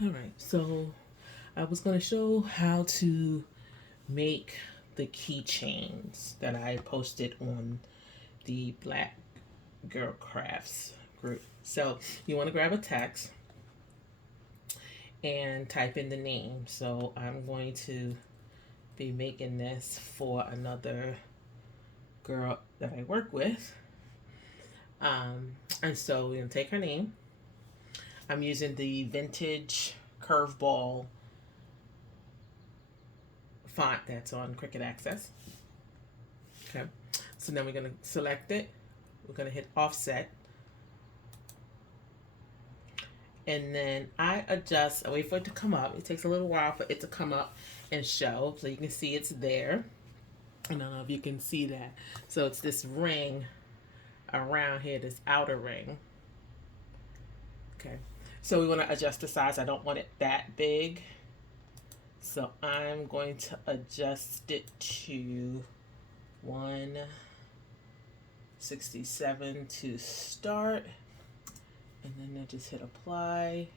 All right, so I was going to show how to make the keychains that I posted on the Black Girl Crafts group. So you want to grab a text and type in the name. So I'm going to be making this for another girl that I work with. And so we're going to take her name. I'm using the vintage curveball font that's on Cricut Access. Okay, so then we're going to select it. We're going to hit offset. And then I adjust, I wait for it to come up. It takes a little while for it to come up and show. So you can see it's there. I don't know if you can see that. So it's this ring around here, this outer ring. Okay, so we want to adjust the size. I don't want it that big. So I'm going to adjust it to 167 to start. And then I just hit apply.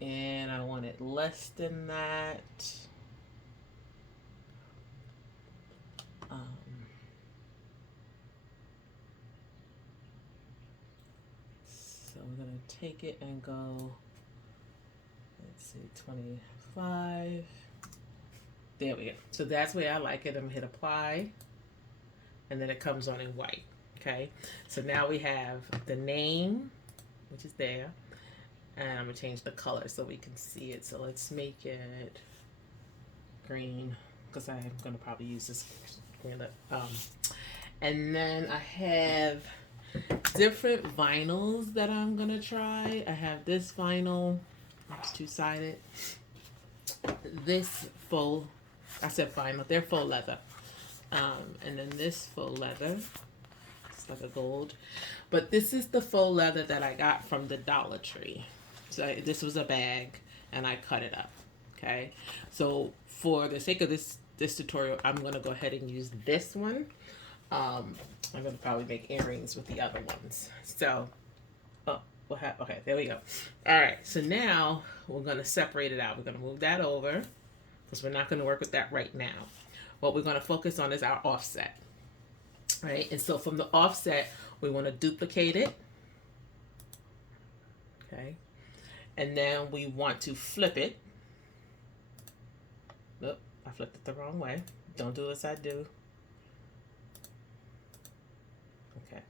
And I want it less than that. So we're going to take it and go, let's see, 25. There we go. So that's where I like it. I'm going to hit apply. And then it comes on in white. Okay. So now we have the name, which is there. And I'm going to change the color so we can see it. So let's make it green, because I'm going to probably use this green. And then I have different vinyls that I'm going to try. I have this vinyl. It's two-sided. This faux, I said vinyl, they're faux leather. And then this faux leather, it's like a gold. But this is the faux leather that I got from the Dollar Tree. So this was a bag, and I cut it up. Okay, so for the sake of this tutorial, I'm going to go ahead and use this one. I'm going to probably make earrings with the other ones. So, okay, there we go. All right, so now we're going to separate it out. We're going to move that over because we're not going to work with that right now. What we're going to focus on is our offset. Right, and so from the offset, we want to duplicate it. Okay, and then we want to flip it. Nope, I flipped it the wrong way. Don't do as I do. Okay,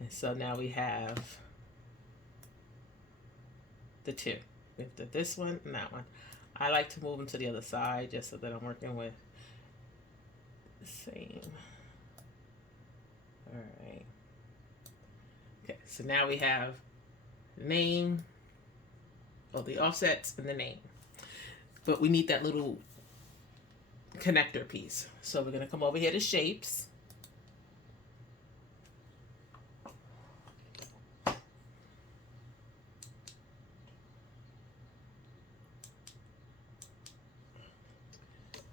and so now we have the two. We have this one and that one. I like to move them to the other side just so that I'm working with the same. All right. Okay, so now we have the name, or the offsets and the name. But we need that little connector piece. So we're going to come over here to shapes.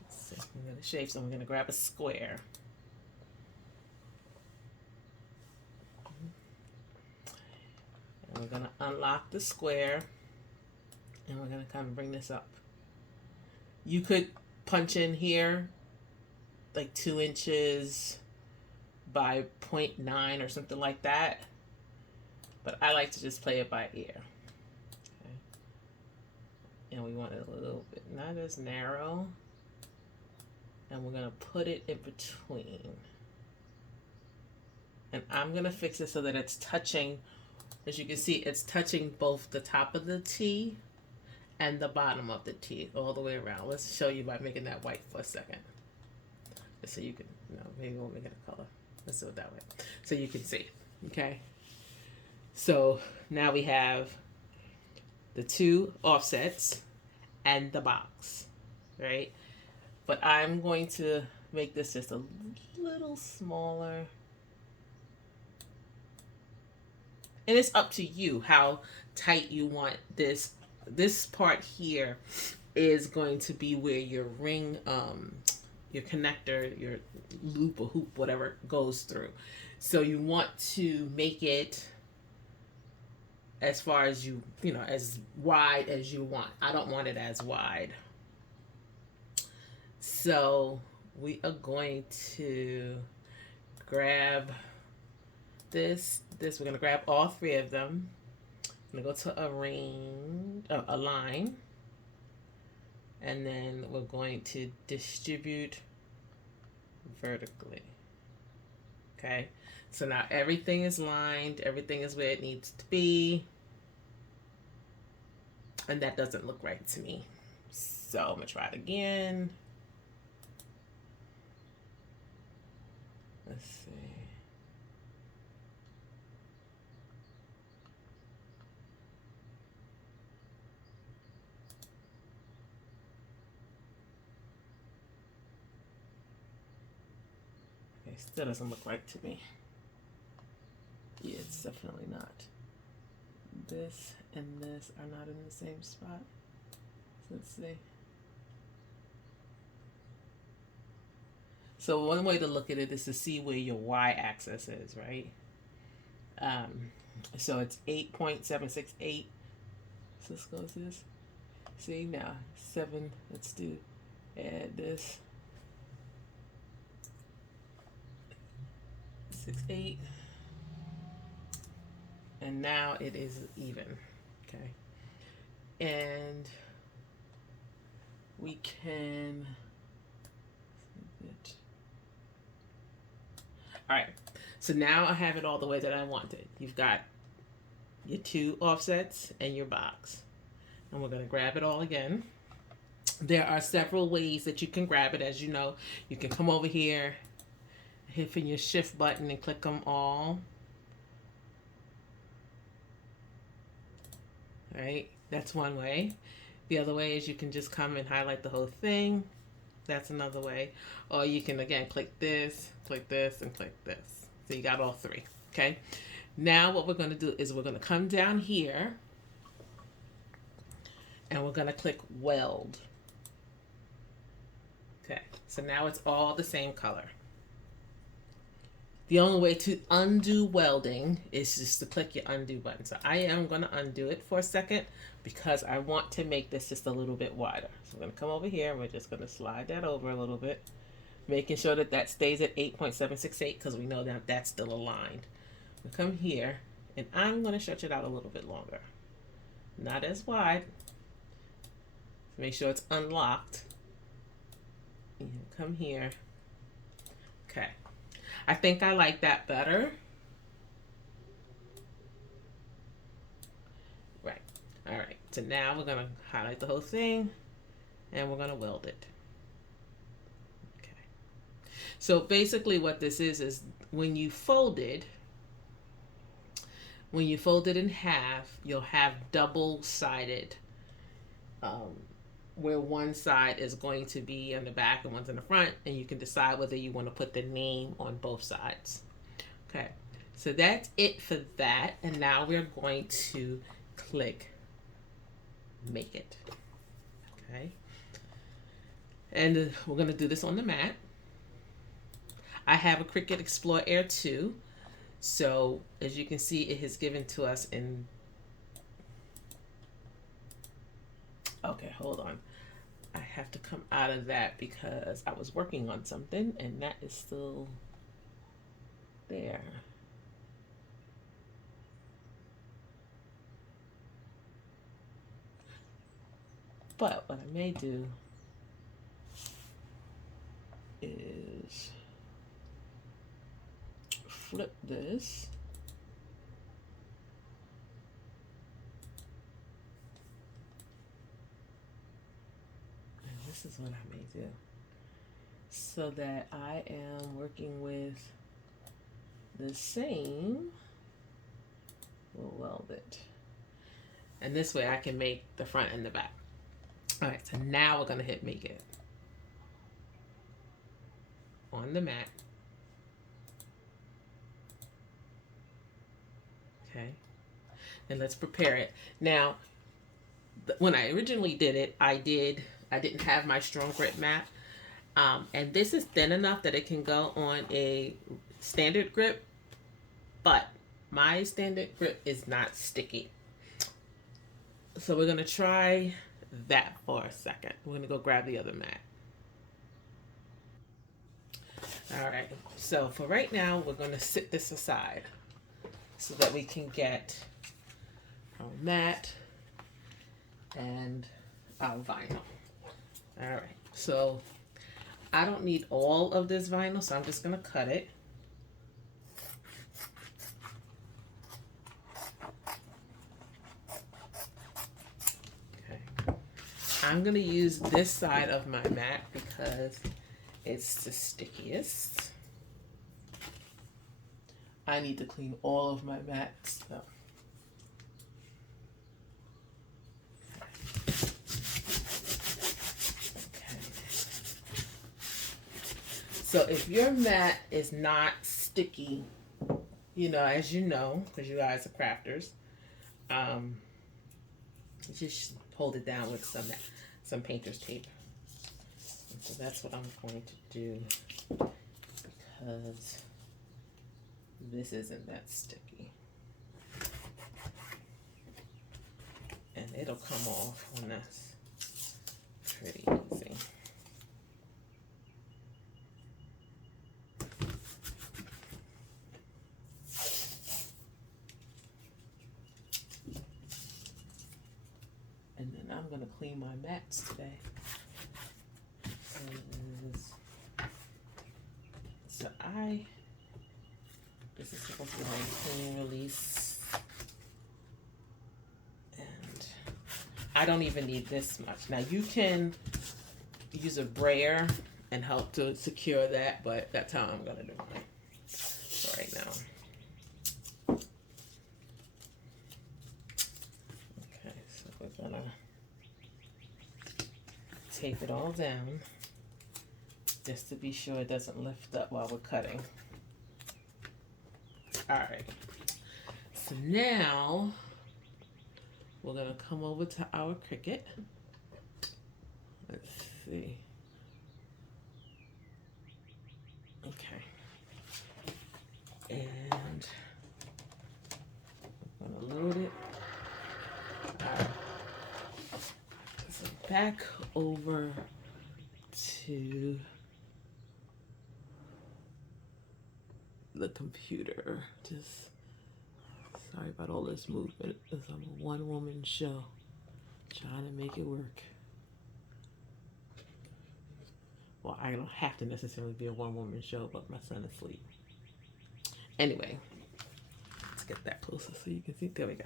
So we're going to shapes, and we're going to grab a square. And we're going to unlock the square, and we're going to kind of bring this up. You could punch in here like 2 inches by 0.9 or something like that, but I like to just play it by ear. Okay. And we want it a little bit not as narrow, and we're going to put it in between. And I'm going to fix it so that it's touching. As you can see, it's touching both the top of the T and the bottom of the T all the way around. Let's show you by making that white for a second. Just so you can, maybe we'll make it a color. Let's do it that way. So you can see, okay? So now we have the two offsets and the box, right? But I'm going to make this just a little smaller. And it's up to you how tight you want this. This part here is going to be where your ring, your connector, your loop or hoop, whatever goes through. So you want to make it as far as you know, as wide as you want. I don't want it as wide. So we are going to grab this. We're going to grab all three of them. I'm going to go to a line. And then we're going to distribute vertically. Okay. So now everything is lined. Everything is where it needs to be. And that doesn't look right to me. So I'm going to try it again. Let's see. Okay, still doesn't look right to me. Yeah, it's definitely not. This and this are not in the same spot. So let's see. So one way to look at it is to see where your y-axis is, right? So it's 8.768. So let's go to this. See now, 7. Let's add this. 6.8. And now it is even. Okay. And we can. All right, so now I have it all the way that I wanted. You've got your 2 offsets and your box. And we're going to grab it all again. There are several ways that you can grab it. As you know, you can come over here, hit your shift button and click them all. All right, that's one way. The other way is you can just come and highlight the whole thing. That's another way. Or you can, again, click this, and click this. So you got all 3, okay? Now what we're going to do is we're going to come down here and we're going to click weld. Okay, so now it's all the same color. The only way to undo welding is just to click your undo button. So I am going to undo it for a second because I want to make this just a little bit wider. So I'm going to come over here and we're just going to slide that over a little bit, making sure that that stays at 8.768 because we know that that's still aligned. We come here and I'm going to stretch it out a little bit longer. Not as wide. Make sure it's unlocked. And come here. Okay. I think I like that better. Right. All right. So now we're going to highlight the whole thing and we're going to weld it. Okay. So basically what this is when you fold it in half, you'll have double-sided, where one side is going to be on the back and one's in the front, and you can decide whether you want to put the name on both sides. Okay, so that's it for that, and now we're going to click make it. Okay, and we're going to do this on the mat. I have a Cricut Explore Air 2, so as you can see, it has given to us in. Okay, hold on. I have to come out of that because I was working on something and that is still there. But what I may do is flip this. This is what I may do so that I am working with the same. We'll weld it. And this way I can make the front and the back. All right, so now we're going to hit make it on the mat. Okay. And let's prepare it. Now, when I originally did it, I didn't have my strong grip mat. And this is thin enough that it can go on a standard grip, but my standard grip is not sticky. So we're going to try that for a second. We're going to go grab the other mat. All right, so for right now, we're going to sit this aside so that we can get our mat and our vinyl. All right, so I don't need all of this vinyl, so I'm just going to cut it. Okay, I'm going to use this side of my mat because it's the stickiest. I need to clean all of my mats though. Okay. So if your mat is not sticky, you know, as you know, because you guys are crafters, just hold it down with some painter's tape. So that's what I'm going to do because this isn't that sticky. And it'll come off on us pretty easy. And then I'm going to clean my mats today. So this is supposed to be my clean release. And I don't even need this much. Now you can use a brayer and help to secure that, but that's how I'm gonna do mine for right now. Okay, so we're gonna tape it all down just to be sure it doesn't lift up while we're cutting. All right, so now we're gonna come over to our Cricut. Let's see. Okay, and I'm gonna load it. All right, so back over to the computer. Just sorry about all this movement because I'm a one-woman show trying to make it work. Well, I don't have to necessarily be a one-woman show, but my son is asleep. Anyway, let's get that closer so you can see. There we go.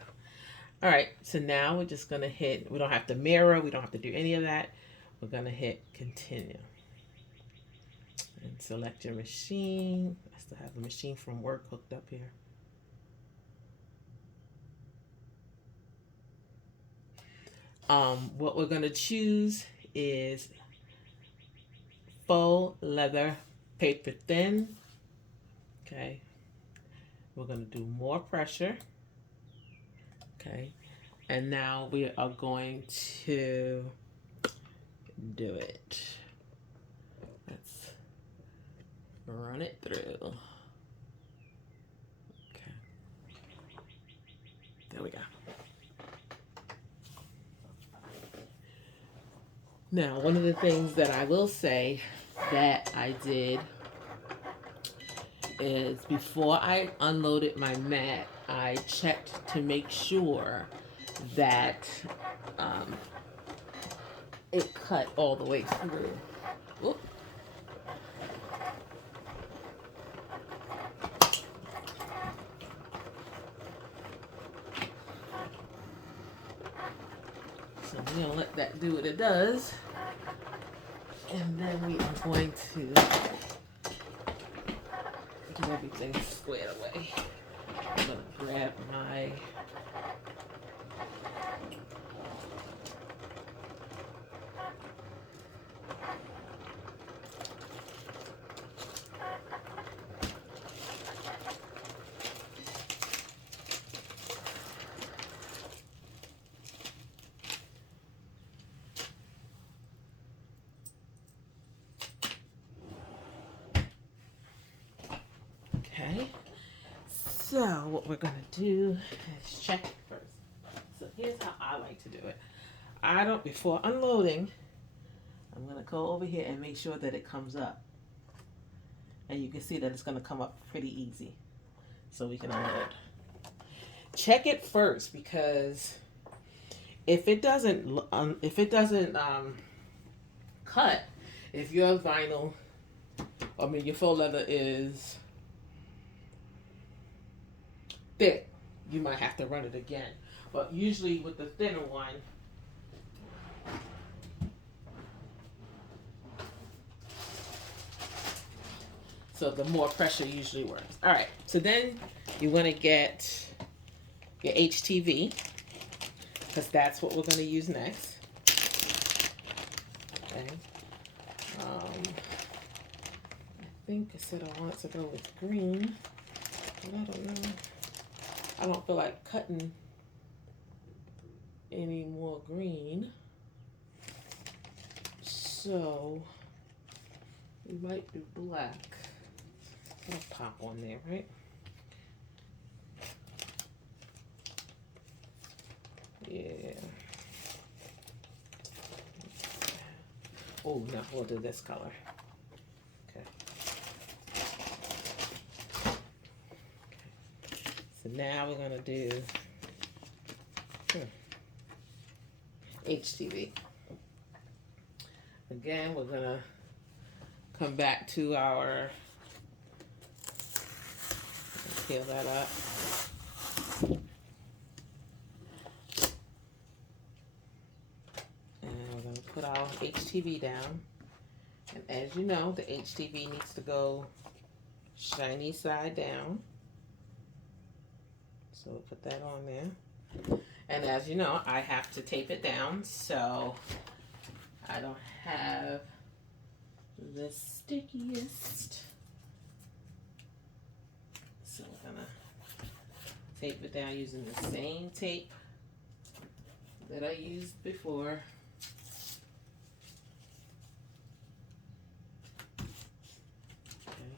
All right, so now we're just gonna hit, we don't have to mirror, we don't have to do any of that. We're gonna hit continue. And select your machine. I still have a machine from work hooked up here. What we're gonna choose is faux leather paper thin. Okay. We're gonna do more pressure. Okay. And now we are going to do it. Let's run it through. Okay. There we go. Now, one of the things that I will say that I did is before I unloaded my mat, I checked to make sure that it cut all the way through. Oop. So we're gonna let that do what it does. And then we are going to get everything squared away. I'm gonna grab my okay. So what we're gonna do is check first. So here's how I like to do it. Before unloading, I'm gonna go over here and make sure that it comes up. And you can see that it's gonna come up pretty easy. So we can unload. Check it first, because if it doesn't cut, if your vinyl, your faux leather is thick, you might have to run it again. But usually with the thinner one, so the more pressure usually works. All right, so then you want to get your HTV, because that's what we're going to use next. Okay. I think I said I want to go with green, but I don't know. I don't feel like cutting any more green, so we might do black. I'll pop on there, right? Yeah. Oh, no, we'll do this color. Okay. So now we're gonna do HTV. Again, we're gonna come back to our, peel that up. And we're gonna put our HTV down. And as you know, the HTV needs to go shiny side down. So we'll put that on there. And as you know, I have to tape it down, so I don't have the stickiest. So we're gonna tape it down using the same tape that I used before. Okay.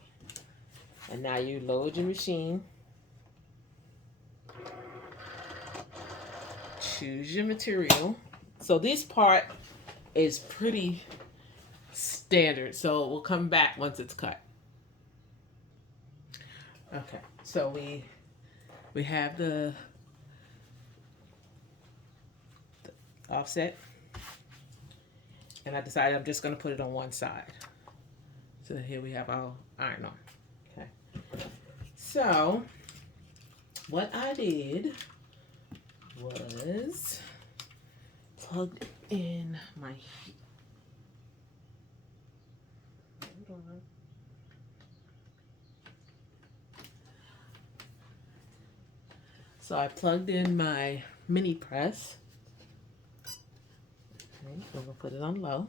And now you load your machine. Choose your material. So this part is pretty standard, so we'll come back once it's cut. Okay, so we have the offset, and I decided I'm just going to put it on one side. So here we have our iron on. Okay, so what I did was plugged in my heat. Hold on. So I plugged in my mini press. Okay, I'm gonna put it on low.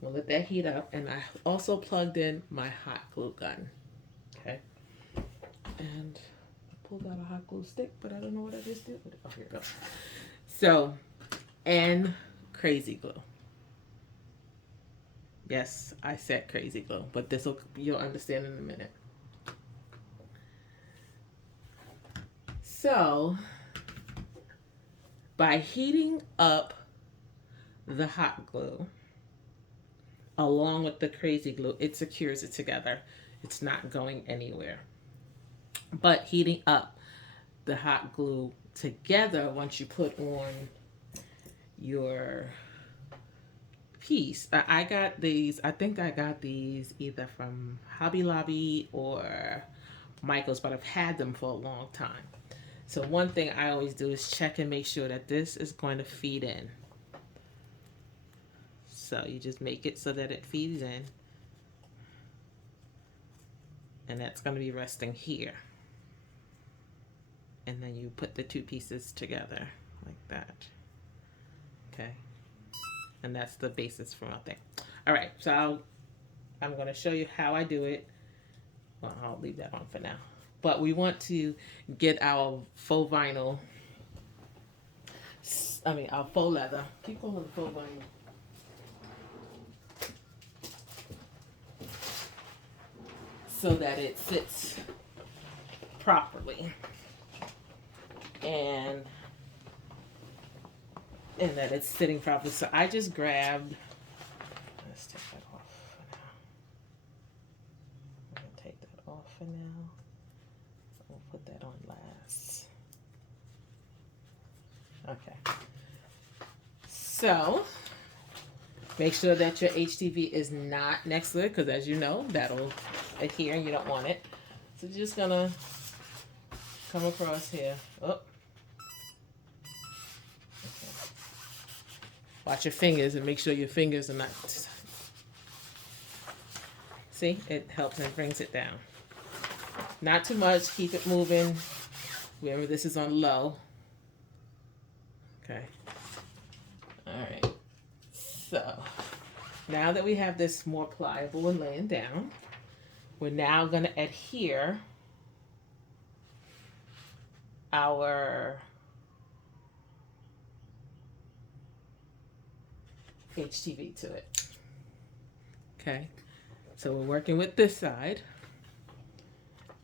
We'll let that heat up, and I also plugged in my hot glue gun. Okay, and I pulled out a hot glue stick, but I don't know what I just did with it. Oh, here it goes. So, and crazy glue. Yes, I said crazy glue, but you'll understand in a minute. So, by heating up the hot glue along with the crazy glue, it secures it together. It's not going anywhere. But heating up the hot glue together, once you put on your piece, I got these, I think I got these either from Hobby Lobby or Michael's, but I've had them for a long time. So one thing I always do is check and make sure that this is going to feed in. So you just make it so that it feeds in. And that's going to be resting here. And then you put the two pieces together like that. Okay. And that's the basis for my thing. All right, so I'm going to show you how I do it. Well, I'll leave that on for now. But we want to get our faux vinyl, our faux leather. Keep calling it faux vinyl. So that it sits properly. And and that it's sitting properly. So I just grabbed, let's take that off for now. I'm gonna take that off for now. We'll put that on last. Okay. So make sure that your HTV is not next to it, because as you know, that'll adhere and you don't want it. So you're just gonna come across here. Oh. Okay. Watch your fingers and make sure your fingers are not. See, it helps and brings it down. Not too much, keep it moving. Remember, this is on low. Okay. All right. So now that we have this more pliable and laying down, we're now going to adhere our HTV to it. Okay. So we're working with this side.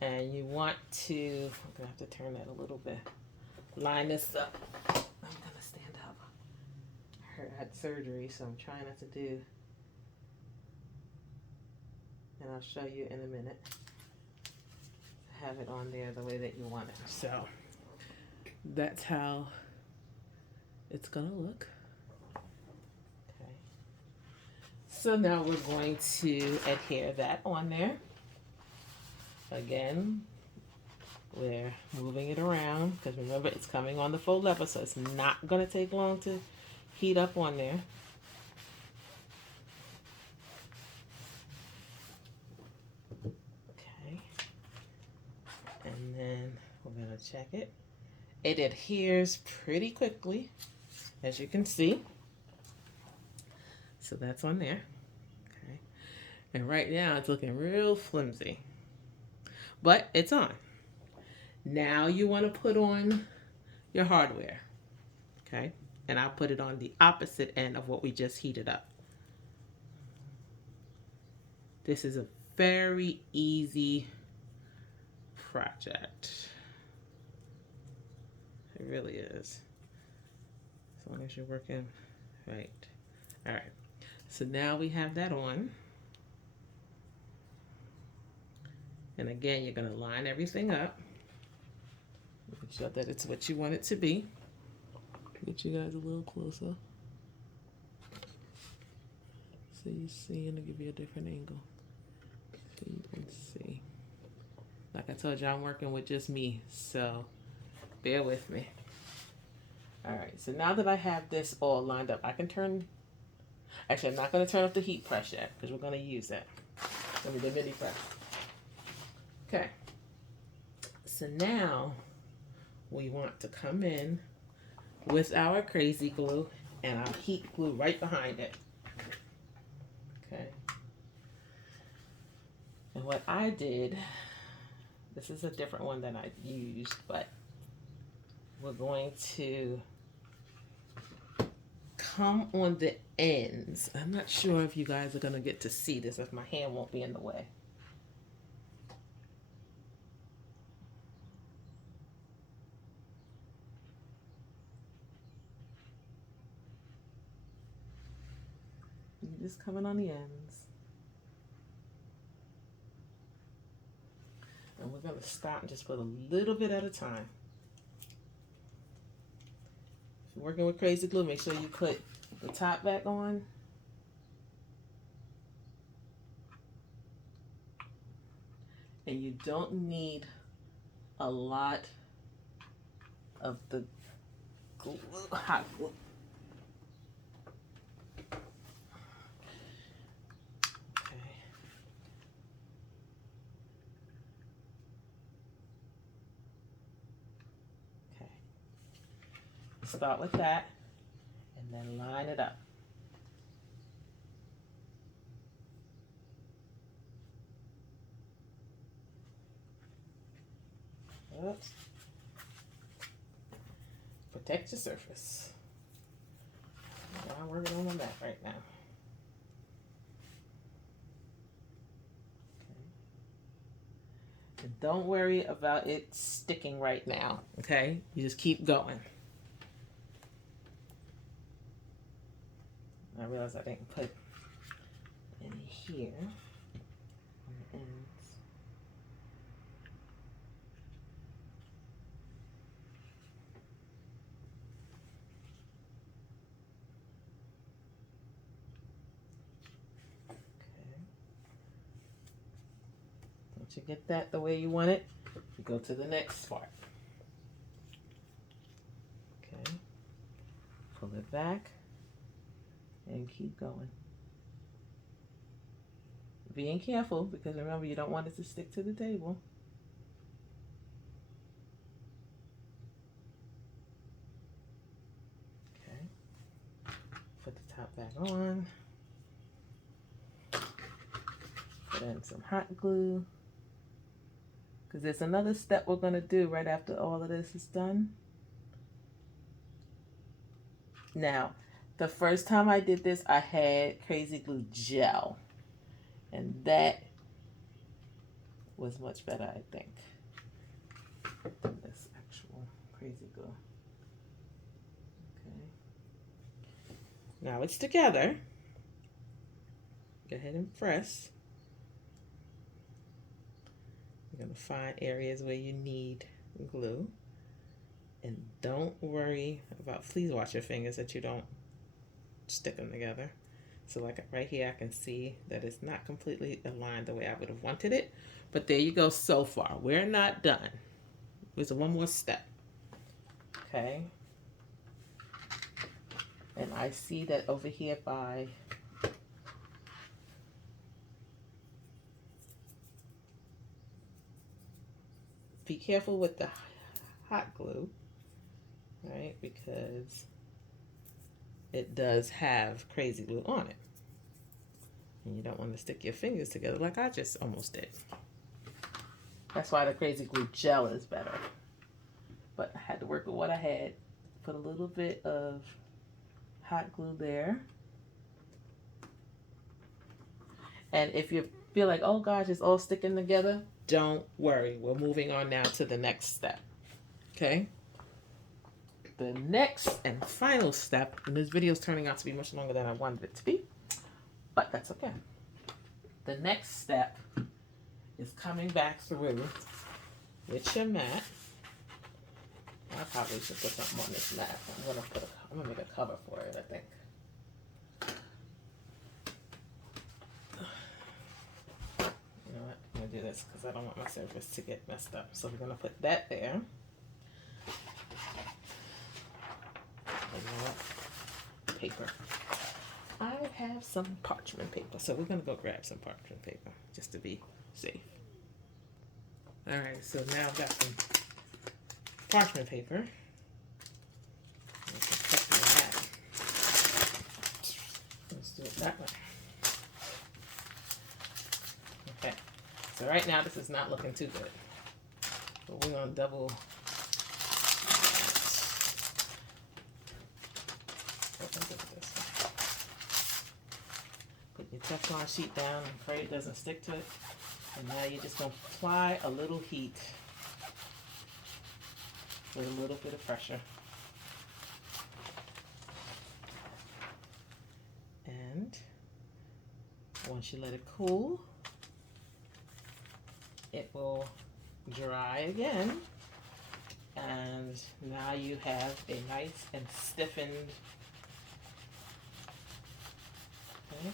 And you want to, I'm going to have to turn that a little bit. Line this up. I'm going to stand up. I had surgery, so I'm trying not to do. And I'll show you in a minute. Have it on there the way that you want it. So that's how it's going to look. Okay. So now we're going to adhere that on there. Again, we're moving it around because remember it's coming on the faux leather, so it's not going to take long to heat up on there. Okay. And then we're going to check it. It adheres pretty quickly, as you can see. So that's on there. Okay. And right now it's looking real flimsy. But it's on. Now you want to put on your hardware. Okay? And I'll put it on the opposite end of what we just heated up. This is a very easy project. It really is. As long as you're working right. All right. So now we have that on. And again, you're going to line everything up. Make sure that it's what you want it to be. Get you guys a little closer. So you see, and to give you a different angle. So you can see. Like I told you, I'm working with just me, so bear with me. All right, so now that I have this all lined up, I can turn, actually I'm not going to turn off the heat press yet because we're going to use that. I mean the mini press. Okay, so now we want to come in with our crazy glue and our heat glue right behind it. Okay. And what I did, this is a different one than I used, but we're going to come on the ends. I'm not sure if you guys are going to get to see this, if my hand won't be in the way. Just coming on the ends. And we're going to stop and just put a little bit at a time. If you're working with crazy glue, make sure you put the top back on. And you don't need a lot of the glue, hot glue. Start with that and then line it up. Oops. Protect your surface. I'm working on that right now. Okay. And don't worry about it sticking right now, okay? You just keep going. I realized I didn't put any here on the ends. Okay. Once you get that the way you want it, you go to the next part. Okay. Pull it back and keep going. Being careful, because remember, you don't want it to stick to the table. Okay. Put the top back on. Put in some hot glue. Because there's another step we're going to do right after all of this is done. Now, the first time I did this, I had crazy glue gel. And that was much better, I think, than this actual crazy glue. Okay. Now it's together. Go ahead and press. You're going to find areas where you need glue. And don't worry about, please watch your fingers that you don't stick them together. So like right here, I can see that it's not completely aligned the way I would have wanted it. But there you go so far. We're not done. There's one more step. Okay. And I see that over here by be careful with the hot glue, right? Because it does have crazy glue on it. And you don't want to stick your fingers together like I just almost did. That's why the crazy glue gel is better. But I had to work with what I had. Put a little bit of hot glue there. And if you feel like, oh gosh, it's all sticking together, don't worry. We're moving on now to the next step. Okay? The next and final step, and this video is turning out to be much longer than I wanted it to be, but that's okay. The next step is coming back through with your mat. I probably should put something on this mat. I'm gonna make a cover for it, I think. You know what? I'm gonna do this because I don't want my surface to get messed up. So we're gonna put that there. You know what? Paper. I have some parchment paper, so we're gonna go grab some parchment paper just to be safe. All right, so now I've got some parchment paper. Let's do it that way. Okay, so right now this is not looking too good, but we're gonna double. Put your Teflon sheet down and pray it doesn't stick to it. And now you're just going to apply a little heat with a little bit of pressure. And once you let it cool, it will dry again. And now you have a nice and stiffened, okay,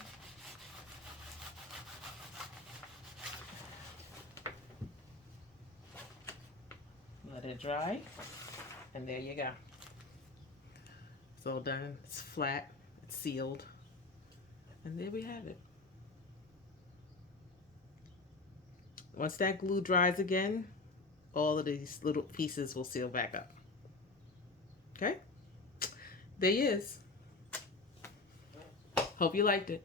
let it dry, and there you go. It's all done. It's flat. It's sealed. And there we have it. Once that glue dries again, all of these little pieces will seal back up. Okay? There he is. Hope you liked it.